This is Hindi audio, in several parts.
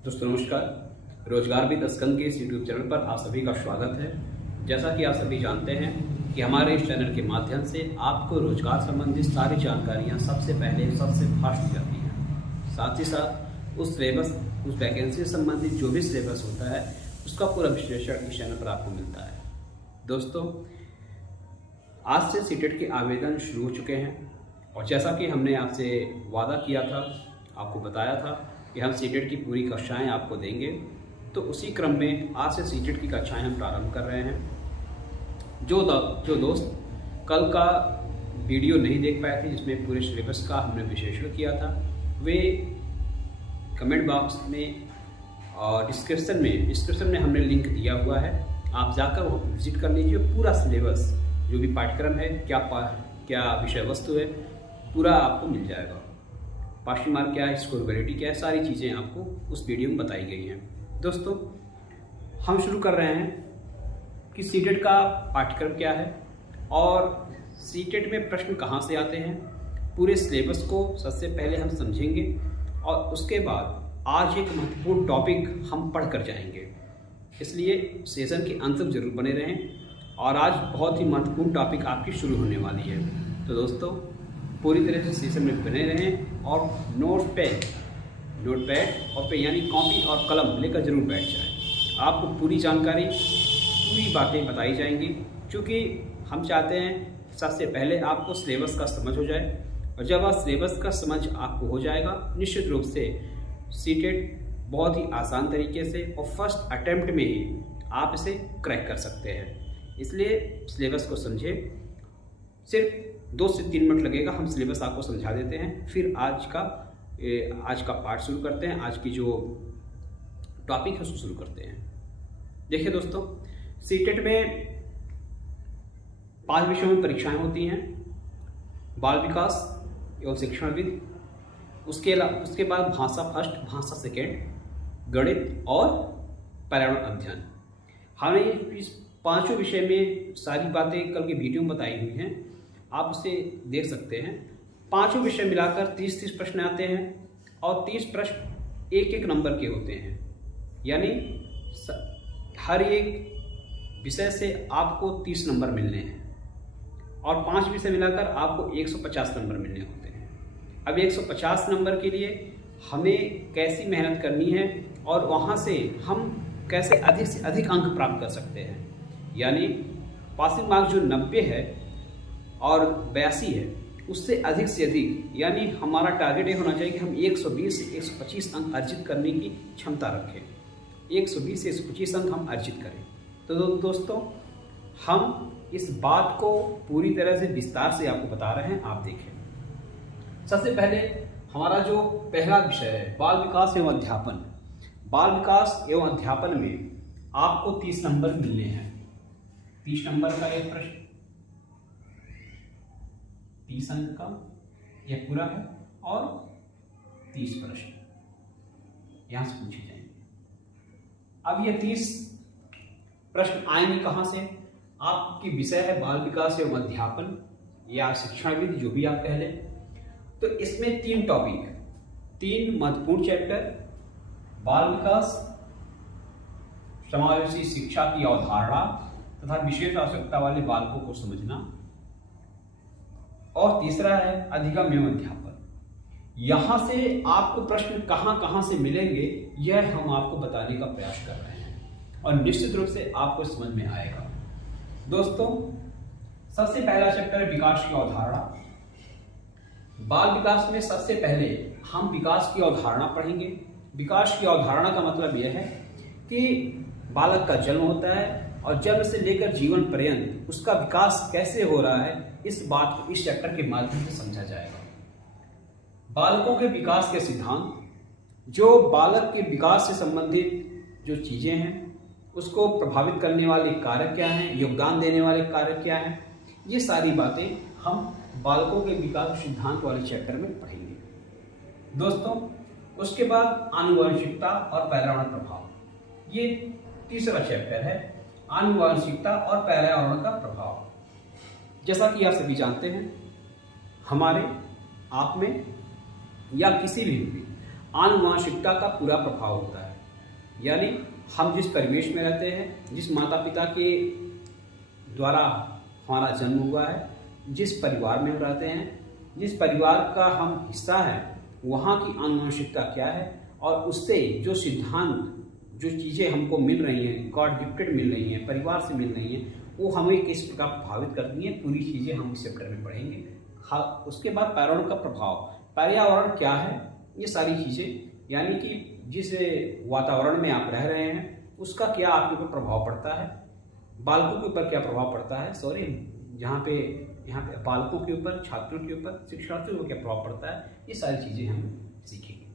दोस्तों नमस्कार। रोजगार विद स्कंद के इस यूट्यूब चैनल पर आप सभी का स्वागत है। जैसा कि आप सभी जानते हैं कि हमारे इस चैनल के माध्यम से आपको रोजगार संबंधित सारी जानकारियां सबसे पहले सबसे फास्ट दी जाती हैं। साथ ही साथ उस वैकेंसी से संबंधित जो भी सिलेबस होता है उसका पूरा विश्लेषण इस चैनल पर आपको मिलता है। दोस्तों, आज से सीटेट के आवेदन शुरू हो चुके हैं और जैसा कि हमने आपसे वादा किया था, आपको बताया था कि हम सीटेट की पूरी कक्षाएं आपको देंगे, तो उसी क्रम में आज से सीटेट की कक्षाएं हम प्रारंभ कर रहे हैं। जो दोस्त कल का वीडियो नहीं देख पाए थे जिसमें पूरे सिलेबस का हमने विश्लेषण किया था, वे कमेंट बॉक्स में और डिस्क्रिप्शन में हमने लिंक दिया हुआ है, आप जाकर वहाँ विजिट कर लीजिए। पूरा सिलेबस जो भी पाठ्यक्रम है, क्या विषय वस्तु है, पूरा आपको मिल जाएगा। पासिंग मार्क क्या है, स्कोरेबिलिटी क्या है, सारी चीज़ें आपको उस वीडियो में बताई गई हैं। दोस्तों, हम शुरू कर रहे हैं कि सीटेट का पाठ्यक्रम क्या है और सीटेट में प्रश्न कहाँ से आते हैं। पूरे सिलेबस को सबसे पहले हम समझेंगे और उसके बाद आज एक महत्वपूर्ण टॉपिक हम पढ़ कर जाएंगे, इसलिए सेशन के अंत तक जरूर बने रहें। और आज बहुत ही महत्वपूर्ण टॉपिक आपकी शुरू होने वाली है, तो दोस्तों पूरी तरह से सेशन में बने रहें और नोटपैड और पे यानी कॉपी और कलम लेकर जरूर बैठ जाएं। आपको पूरी जानकारी, पूरी बातें बताई जाएंगी, क्योंकि हम चाहते हैं सबसे पहले आपको सिलेबस का समझ हो जाए, और जब आप सिलेबस का समझ आपको हो जाएगा, निश्चित रूप से सीटेट बहुत ही आसान तरीके से और फर्स्ट अटेम्प्ट में ही आप इसे क्रैक कर सकते हैं। इसलिए सिलेबस को समझे। सिर्फ 2 से 3 मिनट लगेगा, हम सिलेबस आपको समझा देते हैं, फिर आज का पार्ट शुरू करते हैं। आज की जो टॉपिक है उसको शुरू करते हैं। देखिए दोस्तों, सीटेट में 5 विषयों में परीक्षाएं होती हैं: बाल विकास एवं शिक्षणविद, उसके बाद भाषा फर्स्ट, भाषा सेकेंड, गणित और पर्यावरण अध्ययन। हमें इस 5 विषय में सारी बातें कल के वीडियो में बताई हुई हैं, आप उसे देख सकते हैं। 5 विषय मिलाकर 30 प्रश्न आते हैं और 30 प्रश्न एक नंबर के होते हैं, यानी हर एक विषय से आपको 30 नंबर मिलने हैं और 5 विषय मिलाकर आपको 150 नंबर मिलने होते हैं। अब 150 नंबर के लिए हमें कैसी मेहनत करनी है और वहाँ से हम कैसे अधिक से अधिक अंक प्राप्त कर सकते हैं, यानी पासिंग मार्क जो 90 है और 82 है, उससे अधिक से अधिक, यानी हमारा टारगेट ये होना चाहिए कि हम 120 से 125 अंक अर्जित करने की क्षमता रखें। 120 से 125 अंक हम अर्जित करें। तो दोस्तों, हम इस बात को पूरी तरह से विस्तार से आपको बता रहे हैं, आप देखें। सबसे पहले हमारा जो पहला विषय है बाल विकास एवं अध्यापन। बाल विकास एवं अध्यापन में आपको 30 नंबर मिलने हैं। 30 नंबर का एक प्रश्न, 30 अंक का यह पूरा है और 30 प्रश्न यहां से पूछे जाएंगे। अब ये 30 प्रश्न आएंगे कहां से? आपकी विषय है बाल विकास एवं अध्यापन या शिक्षणविद, जो भी आप कह लें। तो इसमें 3 टॉपिक, 3 महत्वपूर्ण चैप्टर: बाल विकास, समावेशी शिक्षा की अवधारणा तथा विशेष आवश्यकता वाले बालकों को समझना, और तीसरा है अधिगम एवं अध्यापन। यहां से आपको प्रश्न कहां कहां से मिलेंगे, यह हम आपको बताने का प्रयास कर रहे हैं और निश्चित रूप से आपको समझ में आएगा। दोस्तों, सबसे पहला चैप्टर है विकास की अवधारणा। बाल विकास में सबसे पहले हम विकास की अवधारणा पढ़ेंगे। विकास की अवधारणा का मतलब यह है कि बालक का जन्म होता है और जन्म से लेकर जीवन पर्यंत उसका विकास कैसे हो रहा है, इस बात को इस चैप्टर के माध्यम से समझा जाएगा। बालकों के विकास के सिद्धांत, जो बालक के विकास से संबंधित जो चीजें हैं उसको प्रभावित करने वाले कारक क्या हैं, योगदान देने वाले कारक क्या हैं, ये सारी बातें हम बालकों के विकास सिद्धांत वाले चैप्टर में पढ़ेंगे। दोस्तों, उसके बाद आनुवंशिकता और पर्यावरण प्रभाव, ये तीसरा चैप्टर है, आनुवंशिकता और पर्यावरण का प्रभाव। जैसा कि आप सभी जानते हैं, हमारे आप में या किसी भी आनुवंशिकता का पूरा प्रभाव होता है। यानी हम जिस परिवेश में रहते हैं, जिस माता पिता के द्वारा हमारा जन्म हुआ है, जिस परिवार में हम रहते हैं, जिस परिवार का हम हिस्सा हैं, वहाँ की आनुवंशिकता क्या है और उससे जो सिद्धांत, जो चीज़ें हमको मिल रही हैं, गॉड गिफ्टेड मिल रही हैं, परिवार से मिल रही हैं, वो हमें किस प्रकार प्रभावित करती हैं, पूरी चीज़ें हम इस चैप्टर में पढ़ेंगे। उसके बाद पर्यावरण का प्रभाव, पर्यावरण क्या है, ये सारी चीज़ें, यानी कि जिस वातावरण में आप रह रहे हैं उसका क्या आपके ऊपर प्रभाव पड़ता है, बालकों के ऊपर क्या प्रभाव पड़ता है, यहाँ पे बालकों के ऊपर, छात्रों के ऊपर, शिक्षार्थियों को क्या प्रभाव पड़ता है, ये सारी चीज़ें हम सीखेंगे।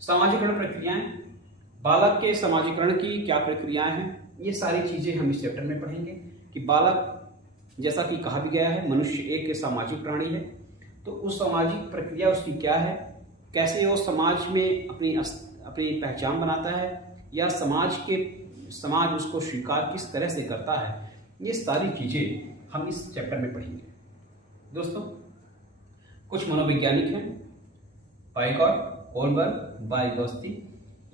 सामाजिकरण प्रक्रियाएं, बालक के समाजीकरण की क्या प्रक्रियाएं हैं, ये सारी चीज़ें हम इस चैप्टर में पढ़ेंगे कि बालक, जैसा कि कहा भी गया है, मनुष्य एक सामाजिक प्राणी है, तो उस सामाजिक प्रक्रिया उसकी क्या है, कैसे वो समाज में अपनी पहचान बनाता है, या समाज उसको स्वीकार किस तरह से करता है, ये सारी चीज़ें हम इस चैप्टर में पढ़ेंगे। दोस्तों, कुछ मनोवैज्ञानिक हैं, पाइकॉट, ओलबर्ग, बाइगोस्ती,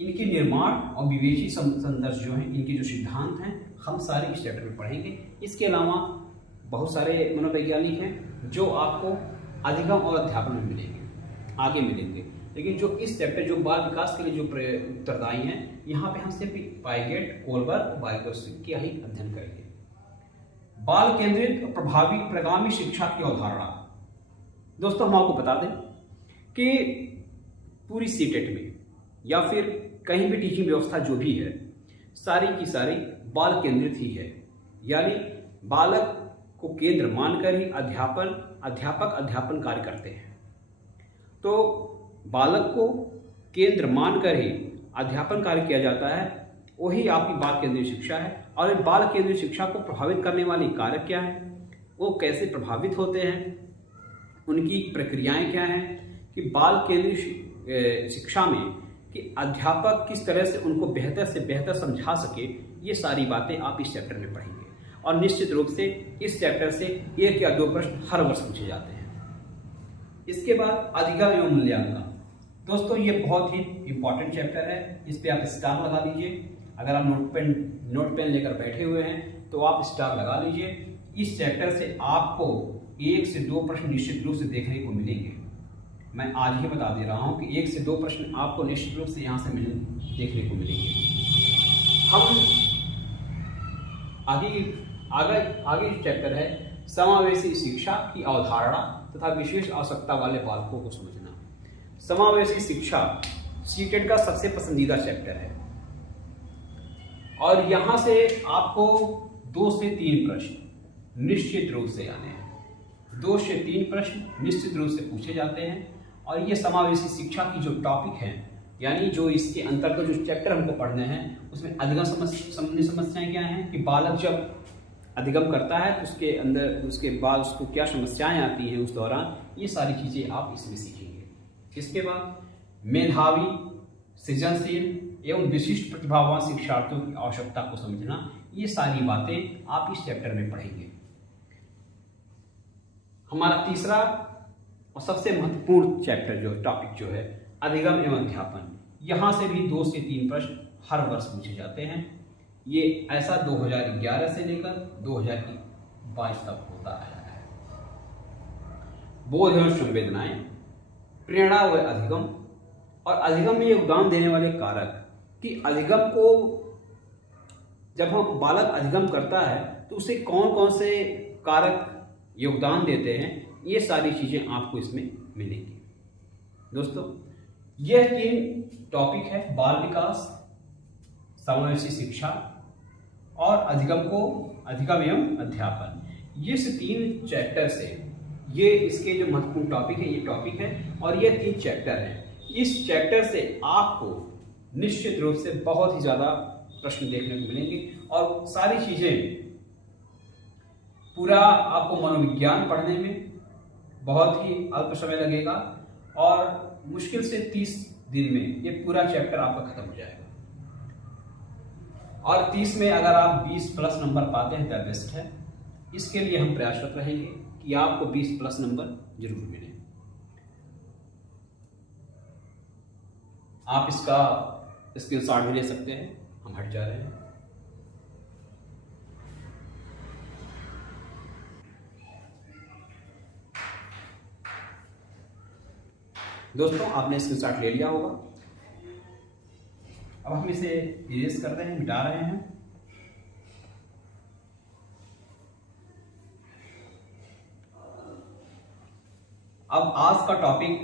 इनके निर्माण और विवेची संदर्भ जो हैं, इनके जो सिद्धांत हैं, हम सारे इस चैप्टर में पढ़ेंगे। इसके अलावा बहुत सारे मनोवैज्ञानिक हैं जो आपको अधिगम और अध्यापन में मिलेंगे, आगे मिलेंगे, लेकिन जो इस चैप्टर, जो बाल विकास के लिए जो उत्तरदायी हैं, यहाँ पे हम सिर्फ पाइगेट, ओलबर्ग, बाइगोस्टी का ही अध्ययन करेंगे। बाल केंद्रित प्रभावी प्रगामी शिक्षा की अवधारणा। दोस्तों, हम आपको बता दें कि पूरी सीटेट में या फिर कहीं भी टीचिंग व्यवस्था जो भी है, सारी की सारी बाल केंद्रित ही है, यानी बालक को केंद्र मानकर ही अध्यापक अध्यापन कार्य करते हैं। तो बालक को केंद्र मानकर ही अध्यापन कार्य किया जाता है, वही आपकी बाल केंद्रित शिक्षा है। और बाल केंद्रित शिक्षा को प्रभावित करने वाली कारक क्या है, वो कैसे प्रभावित होते हैं, उनकी प्रक्रियाएं क्या हैं, कि बाल केंद्रित शिक्षा में कि अध्यापक किस तरह से उनको बेहतर से बेहतर समझा सके, ये सारी बातें आप इस चैप्टर में पढ़ेंगे। और निश्चित रूप से इस चैप्टर से 1 या 2 प्रश्न हर वर्ष पूछे जाते हैं। इसके बाद अधिगम एवं मूल्यांकन। दोस्तों, ये बहुत ही इंपॉर्टेंट चैप्टर है, इस पे आप स्टार लगा लीजिए। अगर आप नोट पेन लेकर बैठे हुए हैं तो आप स्टार लगा लीजिए। इस चैप्टर से आपको 1 से 2 प्रश्न निश्चित रूप से देखने को मिलेंगे। मैं आज ही बता दे रहा हूं कि 1 से 2 प्रश्न आपको निश्चित रूप से यहाँ से देखने को मिलेंगे। हम आगे चैप्टर है समावेशी शिक्षा की अवधारणा तथा विशेष आवश्यकता वाले बालकों को समझना। समावेशी शिक्षा सीटेट का सबसे पसंदीदा चैप्टर है और यहाँ से आपको 2 से 3 प्रश्न निश्चित रूप से आने हैं। 2 से 3 प्रश्न निश्चित रूप से पूछे जाते हैं। और ये समावेशी शिक्षा की जो टॉपिक हैं, यानी जो इसके अंतर्गत जो चैप्टर हमको पढ़ने हैं, उसमें अधिगम संबंधी समस्याएं क्या हैं, कि बालक जब अधिगम करता है तो उसके अंदर, उसके बाद उसको क्या समस्याएं आती हैं उस दौरान, ये सारी चीज़ें आप इसमें सीखेंगे। इसके बाद मेधावी, सृजनशील एवं विशिष्ट प्रतिभावान शिक्षार्थियों की आवश्यकता को समझना, ये सारी बातें आप इस चैप्टर में पढ़ेंगे। हमारा तीसरा और सबसे महत्वपूर्ण चैप्टर जो टॉपिक जो है अधिगम एवं अध्यापन, यहाँ से भी 2 से 3 प्रश्न हर वर्ष पूछे जाते हैं। ये ऐसा 2011 से लेकर 2022 तक होता है। बोध एवं संवेदनाएं, प्रेरणा व अधिगम, और अधिगम में योगदान देने वाले कारक, कि अधिगम को जब हम बालक अधिगम करता है तो उसे कौन कौन से कारक योगदान देते हैं, ये सारी चीज़ें आपको इसमें मिलेंगी। दोस्तों, यह 3 टॉपिक है, बाल विकास, समावेशी शिक्षा और अधिगम एवं अध्यापन। ये 3 चैप्टर से ये इसके जो महत्वपूर्ण टॉपिक है, ये टॉपिक है और ये 3 चैप्टर हैं। इस चैप्टर से आपको निश्चित रूप से बहुत ही ज़्यादा प्रश्न देखने को मिलेंगे और सारी चीज़ें, पूरा आपको मनोविज्ञान पढ़ने में बहुत ही अल्प समय लगेगा और मुश्किल से 30 दिन में ये पूरा चैप्टर आपका खत्म हो जाएगा। और 30 में अगर आप 20+ नंबर पाते हैं तो बेस्ट है। इसके लिए हम प्रयासरत रहेंगे कि आपको 20+ नंबर जरूर मिले। आप इसका स्क्रीनशॉट भी ले सकते हैं। हम हट जा रहे हैं। दोस्तों आपने स्क्रीनशॉट ले लिया होगा। अब हम इसे इरेज कर रहे हैं, मिटा रहे हैं। अब आज का टॉपिक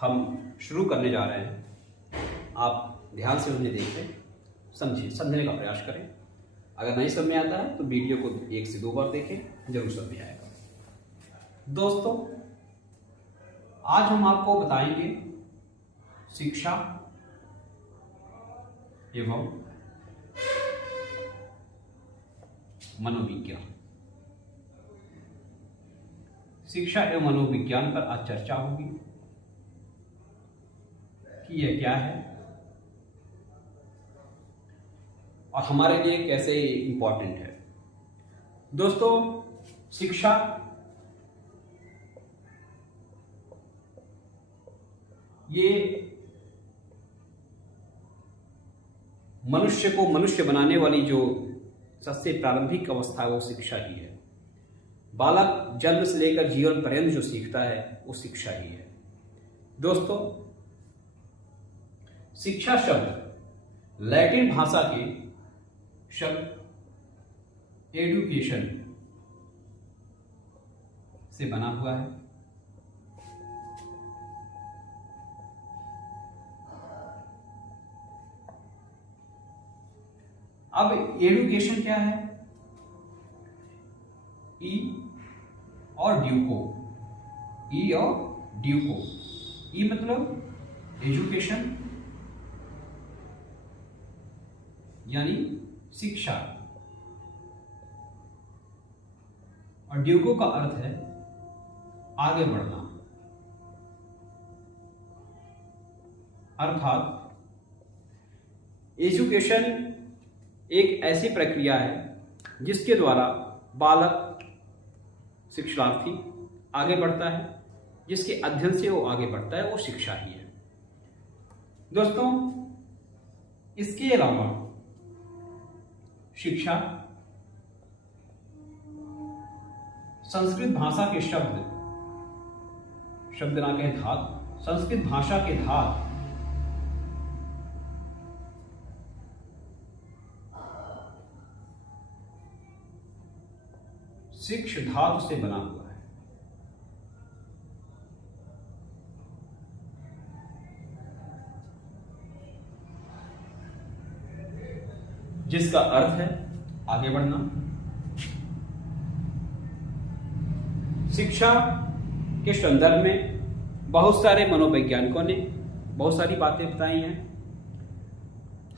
हम शुरू करने जा रहे हैं। आप ध्यान से उन्हें देखें, समझिए, समझने का प्रयास करें। अगर नहीं समझ में आता है तो वीडियो को 1 से 2 बार देखें, जरूर समझ में आएगा। दोस्तों आज हम आपको बताएंगे शिक्षा एवं मनोविज्ञान। शिक्षा एवं मनोविज्ञान पर आज चर्चा होगी कि यह क्या है और हमारे लिए कैसे इंपॉर्टेंट है। दोस्तों शिक्षा ये मनुष्य को मनुष्य बनाने वाली जो सबसे प्रारंभिक अवस्था है वो शिक्षा ही है। बालक जन्म से लेकर जीवन पर्यंत जो सीखता है वो शिक्षा ही है। दोस्तों शिक्षा शब्द लैटिन भाषा के शब्द एडुकेशन से बना हुआ है। अब एडुकेशन क्या है? ई और ड्यूको, ई और ड्यूको। ई मतलब एजुकेशन यानी शिक्षा और ड्यूको का अर्थ है आगे बढ़ना, अर्थात एजुकेशन एक ऐसी प्रक्रिया है जिसके द्वारा बालक शिक्षार्थी आगे बढ़ता है, जिसके अध्ययन से वो आगे बढ़ता है, वो शिक्षा ही है। दोस्तों इसके अलावा शिक्षा संस्कृत भाषा के शब्द ना कहें धातु, संस्कृत भाषा के धातु शिक्ष धातु से बना हुआ है। जिसका अर्थ है आगे बढ़ना। शिक्षा के संदर्भ में बहुत सारे मनोवैज्ञानिकों ने बहुत सारी बातें बताई हैं।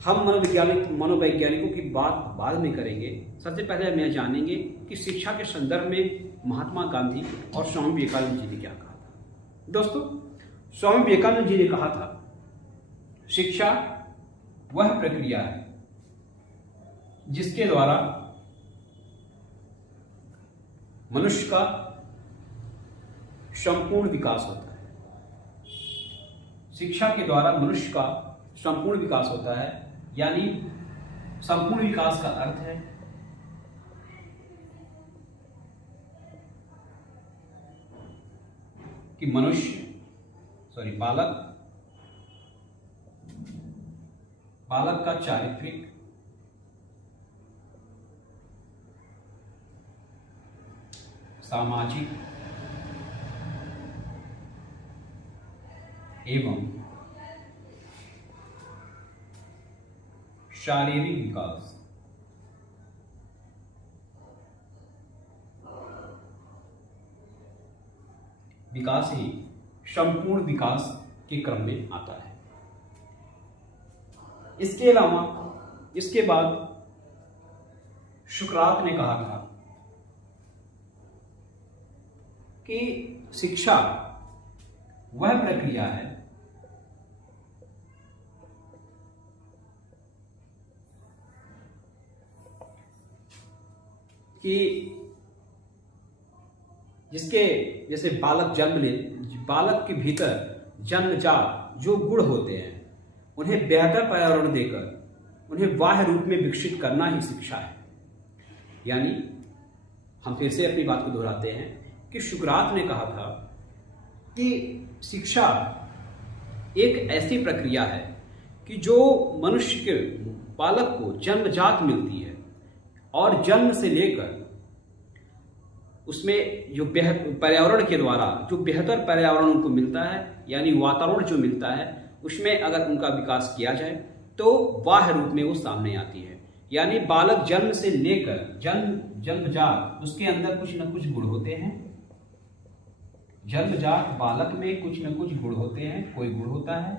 हम मनोवैज्ञानिकों की बात बाद में करेंगे। सबसे पहले हम यह जानेंगे कि शिक्षा के संदर्भ में महात्मा गांधी और स्वामी विवेकानंद जी ने क्या कहा था। दोस्तों स्वामी विवेकानंद जी ने कहा था शिक्षा वह प्रक्रिया है जिसके द्वारा मनुष्य का संपूर्ण विकास होता है। शिक्षा के द्वारा मनुष्य का संपूर्ण विकास होता है, यानी संपूर्ण विकास का अर्थ है कि बालक का चारित्रिक, सामाजिक एवं शारीरिक विकास ही संपूर्ण विकास के क्रम में आता है। इसके अलावा इसके बाद सुकरात ने कहा था कि शिक्षा वह प्रक्रिया है कि जिसके जैसे बालक के भीतर जन्मजात जो गुण होते हैं उन्हें बेहतर पर्यावरण देकर उन्हें बाह्य रूप में विकसित करना ही शिक्षा है। यानी हम फिर से अपनी बात को दोहराते हैं कि सुकरात ने कहा था कि शिक्षा एक ऐसी प्रक्रिया है कि जो मनुष्य के बालक को जन्मजात मिलती है और जन्म से लेकर उसमें जो पर्यावरण के द्वारा जो बेहतर पर्यावरण उनको मिलता है, यानी वातावरण जो मिलता है, उसमें अगर उनका विकास किया जाए तो बाह्य रूप में वो सामने आती है। यानी बालक जन्म से लेकर जन्मजात उसके अंदर कुछ न कुछ गुण होते हैं। जन्मजात बालक में कुछ न कुछ गुण होते हैं, कोई गुण होता है।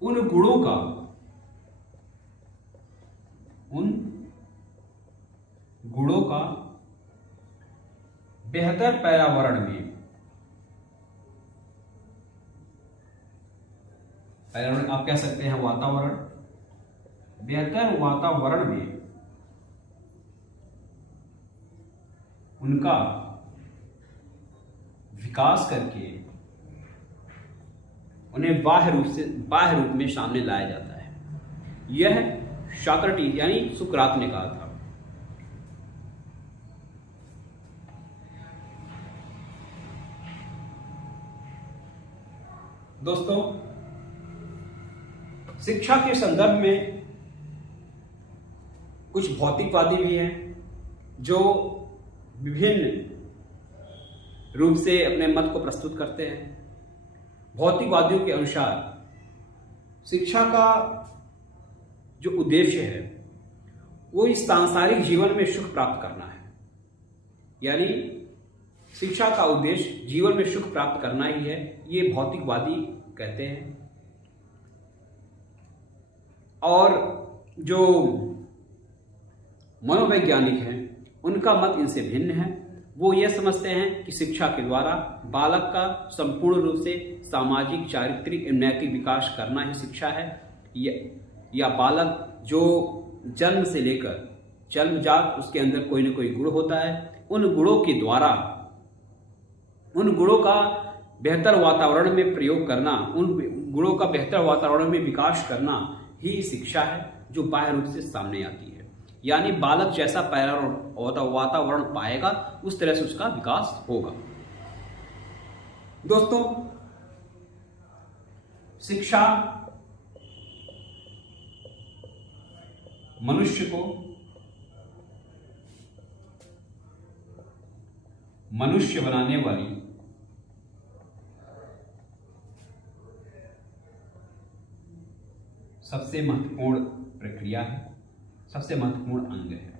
उन गुणों का बेहतर पर्यावरण में, पर्यावरण आप कह सकते हैं वातावरण, बेहतर वातावरण में उनका विकास करके उन्हें बाह्य रूप में सामने लाया जाता है। यह सॉक्रेटिस यानी सुकरात ने कहा था। दोस्तों, शिक्षा के संदर्भ में कुछ भौतिकवादी भी हैं जो विभिन्न रूप से अपने मत को प्रस्तुत करते हैं। भौतिकवादियों के अनुसार शिक्षा का जो उद्देश्य है वो इस सांसारिक जीवन में सुख प्राप्त करना है। यानी शिक्षा का उद्देश्य जीवन में सुख प्राप्त करना ही है, ये भौतिकवादी कहते हैं। और जो मनोवैज्ञानिक हैं उनका मत इनसे भिन्न है। वो ये समझते हैं कि शिक्षा के द्वारा बालक का संपूर्ण रूप से सामाजिक, चारित्रिक एवं नैतिक विकास करना ही शिक्षा है। या बालक जो जन्म से लेकर जन्मजात उसके अंदर कोई न कोई गुण होता है, उन गुणों के द्वारा उन गुणों का बेहतर वातावरण में प्रयोग करना, उन गुणों का बेहतर वातावरण में विकास करना ही शिक्षा है जो बाह्य रूप से सामने आती है। यानी बालक जैसा वातावरण पाएगा उस तरह से उसका विकास होगा। दोस्तों, शिक्षा मनुष्य को मनुष्य बनाने वाली सबसे महत्वपूर्ण प्रक्रिया है, सबसे महत्वपूर्ण अंग है।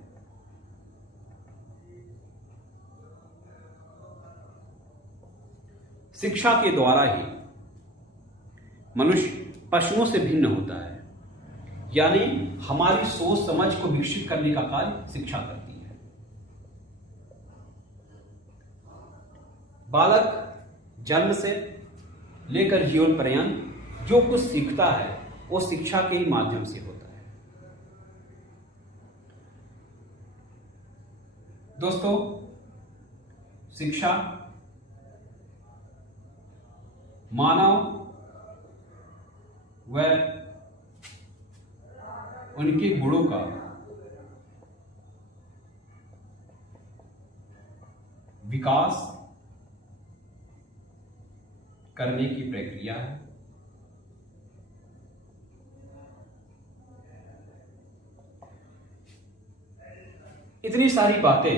शिक्षा के द्वारा ही मनुष्य पशुओं से भिन्न होता है। यानी हमारी सोच समझ को विकसित करने का कार्य शिक्षा करती है। बालक जन्म से लेकर जीवन पर्यंत जो कुछ सीखता है वो शिक्षा के ही माध्यम से होता है। दोस्तों, शिक्षा मानव व उनके गुणों का विकास करने की प्रक्रिया है। इतनी सारी बातें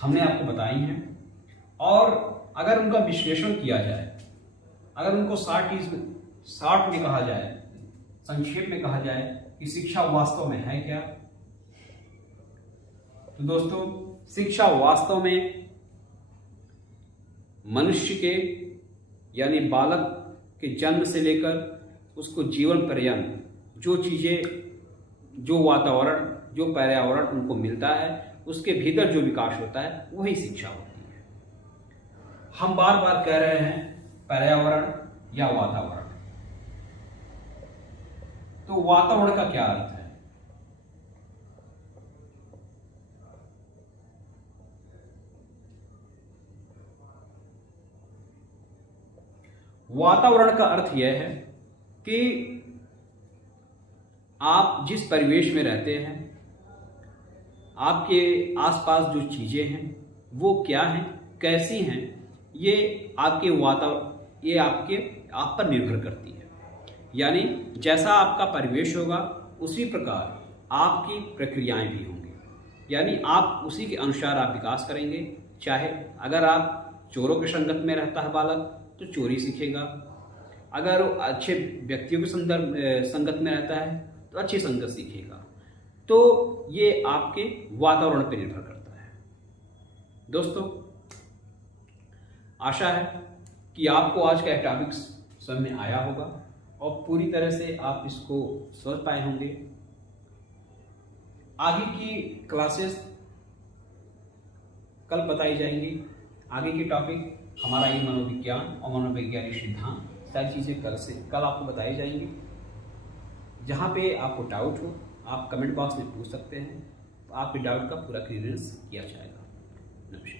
हमने आपको बताई हैं, और अगर उनका विश्लेषण किया जाए, अगर उनको शॉर्ट में कहा जाए, संक्षेप में कहा जाए कि शिक्षा वास्तव में है क्या, तो दोस्तों शिक्षा वास्तव में मनुष्य के यानी बालक के जन्म से लेकर उसको जीवन पर्यंत जो चीजें, जो वातावरण, जो पर्यावरण उनको मिलता है, उसके भीतर जो विकास होता है वही शिक्षा होती है। हम बार बार कह रहे हैं पर्यावरण या वातावरण, तो वातावरण का क्या अर्थ है? वातावरण का अर्थ यह है कि आप जिस परिवेश में रहते हैं, आपके आसपास जो चीज़ें हैं वो क्या हैं, कैसी हैं, ये आपके वातावरण, ये आप पर निर्भर करती है। यानी जैसा आपका परिवेश होगा उसी प्रकार आपकी प्रक्रियाएं भी होंगी। यानी आप उसी के अनुसार आप विकास करेंगे। चाहे अगर आप चोरों की संगत में रहता है बालक तो चोरी सीखेगा, अगर अच्छे व्यक्तियों की संगत में रहता है तो अच्छी संगत सीखेगा। तो ये आपके वातावरण पर निर्भर करता है। दोस्तों, आशा है कि आपको आज का टॉपिक समझ में आया होगा और पूरी तरह से आप इसको समझ पाए होंगे। आगे की क्लासेस कल बताई जाएंगी। आगे की टॉपिक हमारा ये मनोविज्ञान और मनोवैज्ञानिक सिद्धांत, सारी चीज़ें कल आपको बताई जाएंगी। जहाँ पे आपको डाउट हो आप कमेंट बॉक्स में पूछ सकते हैं, तो आपके डाउट का पूरा क्लियरेंस किया जाएगा। नमस्कार।